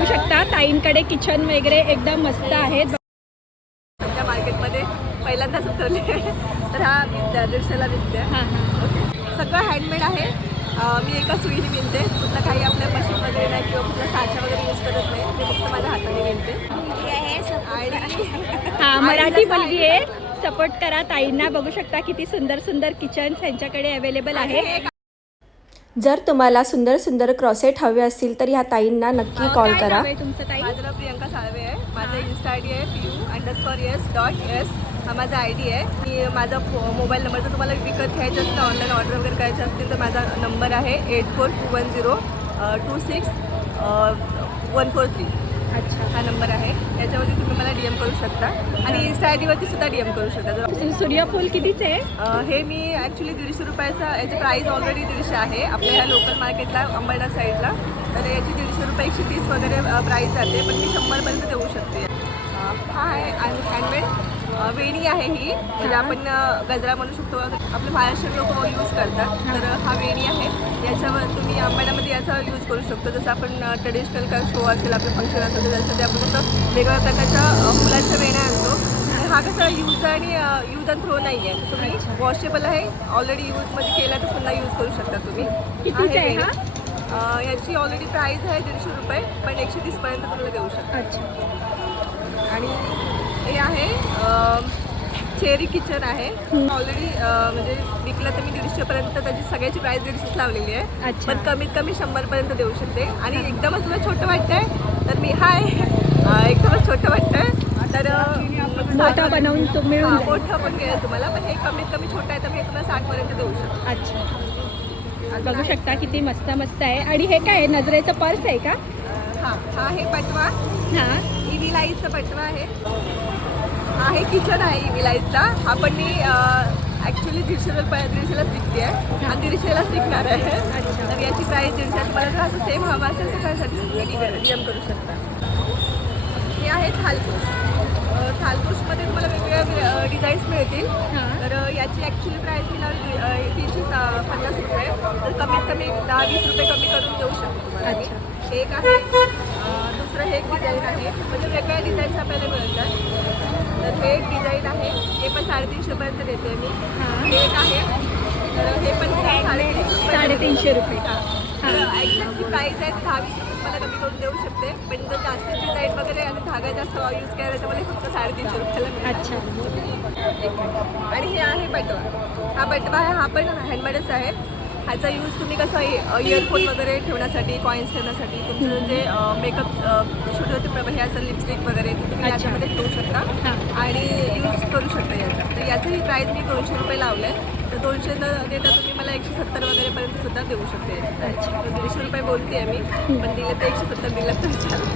बघू शकता ताईंकडे किचन वगैरे एकदम मस्त आहेत. आमच्या मार्केटमध्ये पहिल्यांदाच उतरले तर हा विद्या 150ला विद्या. हां हां ओके, सगळं हँडमेड आहे. मी एका सुईने विणते. कुठलं काही आपल्या मशीन वगैरे नाही किंवा कुठला साचा वगैरे यूज करत नाही. मी फक्त माझ्या हाताने विणते. आणि हां मराठी मुलगी आहे. सपोर्ट करा ताईंना. बघू शकता किती सुंदर सुंदर किचन त्यांच्याकडे अवेलेबल आहे. जर तुम्हाला सुंदर सुंदर क्रॉसेट हवे असतील तर ह्या ताईंना नक्की कॉल काय करा. नाव आहे तुमचं ताई? माझं नाव प्रियंका साळवे आहे. माझं इन्स्टा आय डी आहे PU_S.S. हा माझा आय डी आहे. मी माझा मोबाईल नंबर जर तुम्हाला विकत घ्यायचं असेल ऑनलाईन ऑर्डर वगैरे करायचे असतील तर माझा नंबर आहे 8421026143. अच्छा, हा नंबर आहे. त्याच्यावरती तुम्ही मला DM करू शकता आणि इन्स्टा आय डीवरती सुद्धा DM करू शकता. जर सूर्यफूल कितीचे आहे? हे मी ॲक्च्युली 150 रुपयाचा याची प्राईस ऑलरेडी 150 आहे आपल्या ह्या लोकल मार्केटला अंबरनाथ साईडला. तर याची 150 रुपये 130 वगैरे प्राईस जाते, पण मी 100पर्यंत देऊ शकते. हा आहे हँडमेड वेणी आहे ही, म्हणजे आपण गजरा म्हणू शकतो. आपले महाराष्ट्रीयन लोक यूज करतात. तर हा वेणी आहे. याच्यावर तुम्ही अंबाड्यामध्ये याचा यूज करू शकतो. जसं आपण ट्रेडिशनल काय शो असेल, आपलं फंक्शन असेल तर त्यासाठी आपण असं वेगवेगळ्या प्रकारच्या फुलांच्या वेण्या आणतो. हा कसा यूज आणि यूज अँड थ्रो नाही आहे. तुम्ही वॉशेबल आहे, ऑलरेडी यूजमध्ये केला तर पुन्हा यूज करू शकता तुम्ही. कितीचे आहे वेणी. हा? याची ऑलरेडी प्राईस आहे 150 रुपये, पण 130पर्यंत तुम्हाला देऊ शकता. अच्छा, आणि हे आहे चेरी किचन आहे. ऑलरेडी म्हणजे विकलं तर मी 150पर्यंत त्याची सगळ्याची प्राईस 150 लावलेली आहे. अच्छा. पण कमीत कमी 100पर्यंत देऊ शकते. आणि एकदमच तुला छोटं वाटतंय तर मी एकदमच छोटं वाटतंय तर मोठं बनवून मिळून जाईल. मोठं पण मिळेल तुम्हाला, पण हे कमीत कमी छोटं आहे तर मी तुम्हाला 60पर्यंत देऊ शकते. अच्छा, बघू शकता किती मस्त मस्त आहे. आणि हे काय आहे, नजरेचं पर्स आहे का? हा हे पटवा, हां इव्ही लाईटचा पटवा आहे. हे किचन आहे इव्ही लाईटचा. हा पण मी ॲक्च्युली 150लाच विकते आहे आणि 150लाच विकणार आहे. तर याची प्राईस 150. तुम्हाला जर असं सेम हवं असेल तर त्यासाठी तुम्ही DM करू शकता. हे आहे थालपोश. थालपोशमध्ये तुम्हाला वेगवेगळ्या डिझाईन्स मिळतील. तर याची ॲक्च्युली प्राईस मी लावली 350 रुपये. तर कमीत कमी 10-20 रुपये कमी करून देऊ शकतो तुम्हाला. एक आहे, दुसरं हे एक डिझाईन आहे. म्हणजे वेगवेगळ्या डिझाईन्स आपल्याला मिळतात. तर हे एक डिझाईन आहे, हे पण 350पर्यंत देते मी. हे एक आहे, तर हे पण 350 रुपये. एक्झॅक्टली प्राईस आहे 10-20 रुपये तुम्हाला कमी करून देऊ शकते. पण जर जास्त डिझाईन वगैरे आणि धागा जास्त यूज केला त्याच्यामध्ये फक्त 350 रुपयाला मिळेल. अच्छा, आणि हे आहे बटवा. हा बटवा आहे, हा पण हँडमेडच आहे. ह्याचा यूज तुम्ही कसं इयरफोन वगैरे ठेवण्यासाठी, कॉईन्स ठेवण्यासाठी, तुमचं जे मेकअप छोटे छोटे हे असं लिपस्टिक वगैरे तुम्ही याच्यामध्ये ठेवू शकता आणि यूज करू शकता याचा. तर याचंही प्राईस मी 200 रुपये लावलं आहे. तर 200 न देता तुम्ही मला 170 वगैरेपर्यंत सुद्धा देऊ शकते. तर 150 रुपये बोलते आहे मी, पण दिले तर 170 दिलं तर चालेल.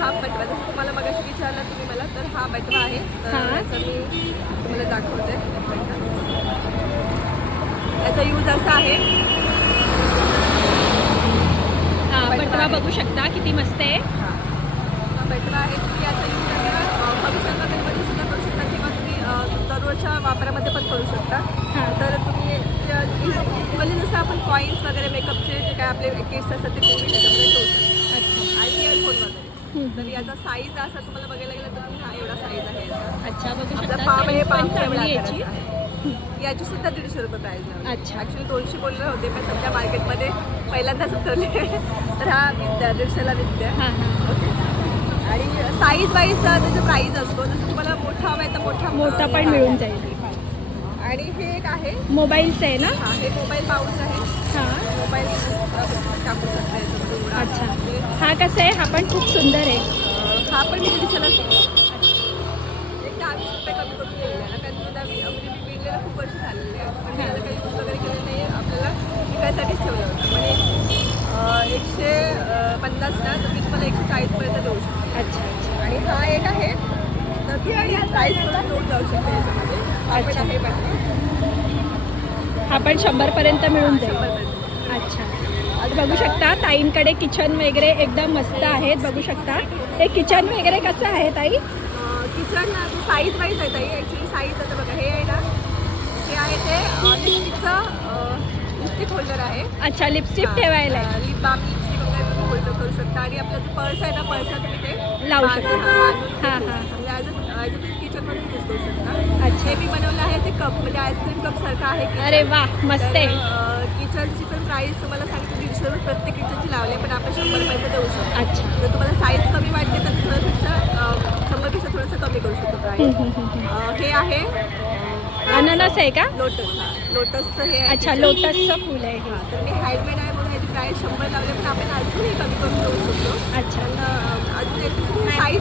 हा बटवा जसं तुम्हाला मगाशी विचारला तुम्ही मला, तर हा बटवा आहे. तर याचा मी तुम्हाला दाखवते. याचा यूज असा आहे. बटवा बघू शकता किती मस्त आहे. हा बटवा आहे. तुम्ही याचा यूज असा फंक्शन वगैरेमध्ये सुद्धा करू शकता किंवा तुम्ही दररोजच्या वापरामध्ये पण करू शकता. तर तुम्ही म्हणजे जसं आपण कॉईन्स वगैरे मेकअपचे जे काय आपले किट्स असतात ते तुम्ही त्याच्यामध्ये ठेवू शकता. आणि इयरफोन वगैरे. तर याचा साईज असा तुम्हाला बघायला गेलं तर हा एवढा साईज आहे याचा. अच्छा, बघू आपला शकता पाम आहे, पाम चांगली याची. याची सुद्धा 150 रुपये प्राईस लावली. अच्छा. ॲक्च्युली 200 बोलले होते, पण सध्या मार्केटमध्ये पहिल्यांदाच उतरले तर हा 150ला विकते. ओके. आणि साईज वाईज त्याचा प्राईस असतो. जसं तुम्हाला मोठा हवा आहे तर मोठा पण मिळून जाईल. आणि हे एक आहे मोबाईलचं आहे ना? हे मोबाईल पाऊच आहे. मोबाईल टाकू शकता याच्यामध्ये. अच्छा, हा कसा आहे? हा पण खूप सुंदर आहे. हा पण 150लाच एक 10-20 रुपये कमी करून गेलेला आहे. कारण तुला मी विकलेला खूप वर्ष झालेली आहे, पण त्याला काही यूज वगैरे केलं नाही. आपल्याला विकायसाठीच ठेवलं होतं. म्हणजे 150 ना तर मी तुम्हाला 140पर्यंत देऊ शकते. अच्छा, आणि हा एक आहे, तर ती प्राईस करून घेऊन जाऊ शकते याच्यामध्ये. हा पण आहे बटवा. हा पण 100पर्यंत मिळून जाईल. 100पर्यंत. अच्छा, आता बघू शकता ताईंकडे किचन वगैरे एकदम मस्त आहेत. बघू शकता हे किचन वगैरे कसं आहे ताई? किचन साईज वाईज आहे ताई. ॲक्च्युली साईज आता बघा हे आहे ना, हे आहे ते लिपस्टिक होल्डर आहे. अच्छा, लिपस्टिक ठेवायला आहे. लिप बाम लिपस्टिक वगैरे तुम्ही होल्डर करू शकता. शकता आणि आपलं जे पर्स आहे ना पर्सला तुम्ही ते लावू बांधून- शकता. हां, बांधून हां, ठेवू हां. शकता. म्हणजे ॲज अ किचनमध्ये यूज करू शकता. अच्छा. हे मी बनवलं आहे ते कप म्हणजे आईस्क्रीम कप सारखं आहे kitchen. अरे वा, मस्त आहे. तर किचनची पण प्राईस तुम्हाला सांगते 150 रुपये प्रत्येक किचनची लावली पण आपण 100 रुपयाचं देऊ शकतो. अच्छा. जर तुम्हाला साईज कमी वाटते तर थोडंपेक्षा 100पेक्षा थोडंसं कमी करू शकतो प्राईस. हे आहे अननस आहे का? लोटसचं हे आहे. अच्छा, लोटसचं फुल आहे हे. हां, तर मी हँडमेड आहे म्हणून ह्याची प्राईस 100 लावले पण आपण अजूनही कमी करून देऊ शकतो. अच्छा. पण अजून याची साईज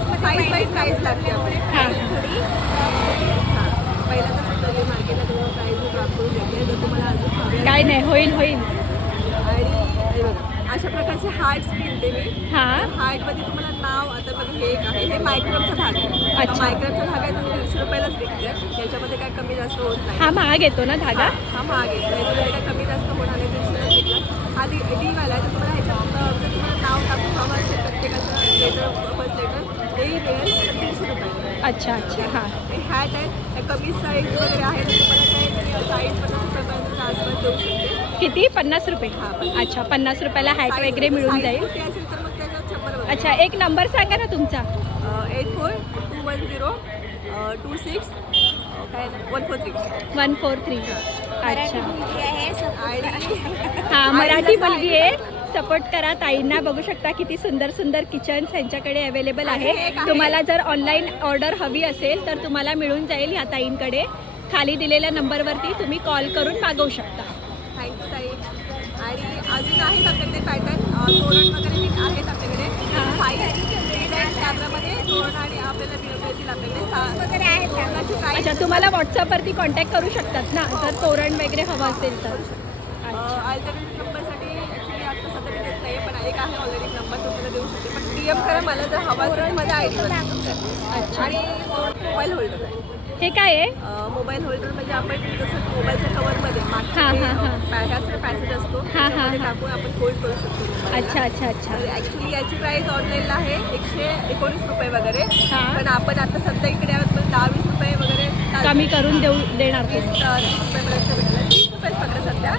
वाईज प्राईस लागते आपली. हां. थोडी हां, पहिला तसं तरी मार्केटला तुम्हाला प्राईस ड्रॉप करून देते जर तुम्हाला अजून हवे काय नाही, होईल होईल. आणि हे बघा अशा प्रकारचे हार्ट्स विणते मी. हां. हार्टमध्ये तुम्हाला नाव आता बघा हे एक आहे हे मायक्रमचा धागा आहे. अच्छा. मायक्रमचा धागा आहे तुम्ही 150 रुपयालाच विकते. त्याच्यामध्ये काय कमी जास्त होत नाही. हा महाग येतो ना धागा? हा महाग आहे त्याच्यामध्ये काय कमी जास्त होणार नाही 150लाच विकला. आधी डीवाला आहे तर तुम्हाला ह्याच्यात जर तुम्हाला नाव टाकून हवं असेल प्रत्येकाचं लेटर फर्स्ट लेटर तेही मिळेल 150 रुपये. अच्छा अच्छा. हां. हे हॅट आहे कमी साईज वगैरे आहे तर तुम्हाला काय 40-50 रुपयापर्यंत आसपास देऊ शकते. किती? 50 रुपये? हां, 50. अच्छा, 50 रुपयाला हॅट Size- वगैरे मिळून size जाईल. मोठी असेल तर मग त्याच्यात 100 वगैरे. अच्छा, एक नंबर सांगा ना तुमचा. 8421026143 143. अच्छा. आणि हा, मराठी मुलगी आहे. सपोर्ट करा ताईंना. बघू शकता किती सुंदर सुंदर किचन्स यांच्याकडे अवेलेबल आहे. एक आहे. तुम्हाला जर ऑनलाईन ऑर्डर हवी असेल तर तुम्हाला मिळून जाईल ह्या ताईंकडे. खाली दिलेल्या नंबरवरती तुम्ही कॉल करून मागवू शकता. थँक्यू ताई. आणि अजून आहेत आपल्याकडे पॅटर्न तोरण वगैरे मी आहेत आपल्याकडे. हां. त्याप्रमाणे तोरण आणि आपल्याला मिळतील आपल्याकडे तोरणाची प्राईस अच्छा, तुम्हाला व्हॉट्सअपवरती कॉन्टॅक्ट करू शकतात ना जर तोरण वगैरे हवं असेल तर. अल्टरनेटिव्ह नंबरसाठी ॲक्च्युली आता सध्या मी देत नाही पण एक आहे ऑलरेडी नंबर तुम्हाला देऊ शकते पण DM करा मला जर हवा असेल तर माझ्या आयडीवर. अच्छा. आणि मोबाईल होल्डर आहे. हे काय आहे? मोबाईल होल्डर म्हणजे आपण जसं मोबाईलच्या कव्हरमध्ये हां, हां, हां. पॅसेज असतो हां, हां, त्यामध्ये हां. टाकून आपण होल्ड करू शकतो मोबाईलला. अच्छा अच्छा अच्छा. ॲक्च्युली याची प्राईस ऑनलाईनला आहे 119 रुपये वगैरे हां. पण आपण आता सध्या इकडे आहोत पण 10-20 रुपये वगैरे कमी करून देणार तुम्ही. 30 रुपयेपर्यंत भेटलं 30 रुपयेच पकडा सध्या.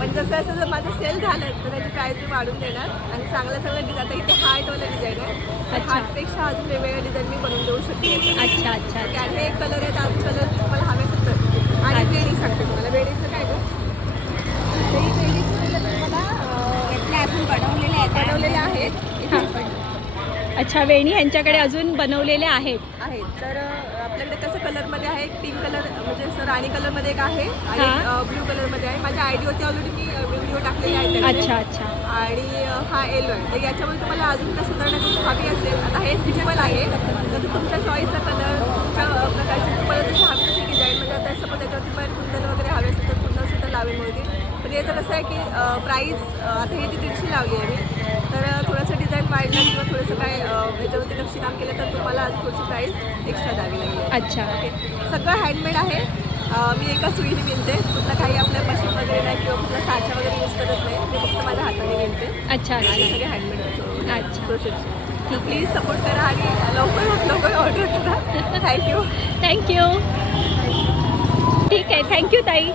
पण जसं असं जर माझं सेल झालं तर त्याची प्राईस मी वाढून देणार आणि चांगलं डिझाईन आता इथे हार्टवाला डिझाईन आहे. अच्छा. हार्टपेक्षा अजून वेगवेगळ्या डिझाईन मी बनवून देऊ शकते. अच्छा अच्छा. त्याने एक कलर आहे अजून कलर तुम्हाला हवे असेल तर. आणि अच्छा. वेणी सांगते तुम्हाला वेणीचं काय गं तुम्हाला अजून बनवलेले आहेत. हां. अच्छा, वेणी ह्यांच्याकडे अजून बनवलेले आहेत. तर आपल्याकडे कसं कलरमध्ये आहे पिंक कलर म्हणजे असं राणी कलरमध्ये एक आहे आणि हां. ब्ल्यू कलरमध्ये आहे. माझ्या आयडीवरती ऑलरेडी मी व्हिडिओ टाकलेले आहेत त्याचे. अच्छा अच्छा. आणि हा येलो आहे तर याच्यामध्ये तुम्हाला अजून काय सुधारण्याची हवी असेल आता हे सिम्पल आहे तर तुमच्या चॉईसचा कलर तुमच्या प्रकारची तुम्हाला जशी हवी तशी डिझाईन म्हणजे आता सपोज त्याच्यावरती पण कुंदन वगैरे हवे असेल तर कुंदन सुद्धा लावेल वगैरे. पण याचं कसं आहे की प्राईस आता हे जी 150 लावली आहे मी तर थोडंसं डिझाईन वाढलं किंवा थोडंसं काय याच्यावरती नक्षीकाम केलं तर तुम्हाला आज थोडीशी प्राईस एक्स्ट्रा द्यावी लागेल. अच्छा. ओके सगळं हँडमेड आहे. मी एका सुईने विणते कुठलं काही आपल्या मशीन वगैरे नाही किंवा कुठला साचा वगैरे यूज करत नाही मी फक्त माझ्या हाताने विणते अच्छा आणि अच्छा. सगळे हँडमेड अच्छा. प्रोसेस. प्लीज सपोर्ट करा आणि लवकर ऑर्डर करा. थँक्यू. थँक्यू. ठीक आहे, थँक्यू ताई.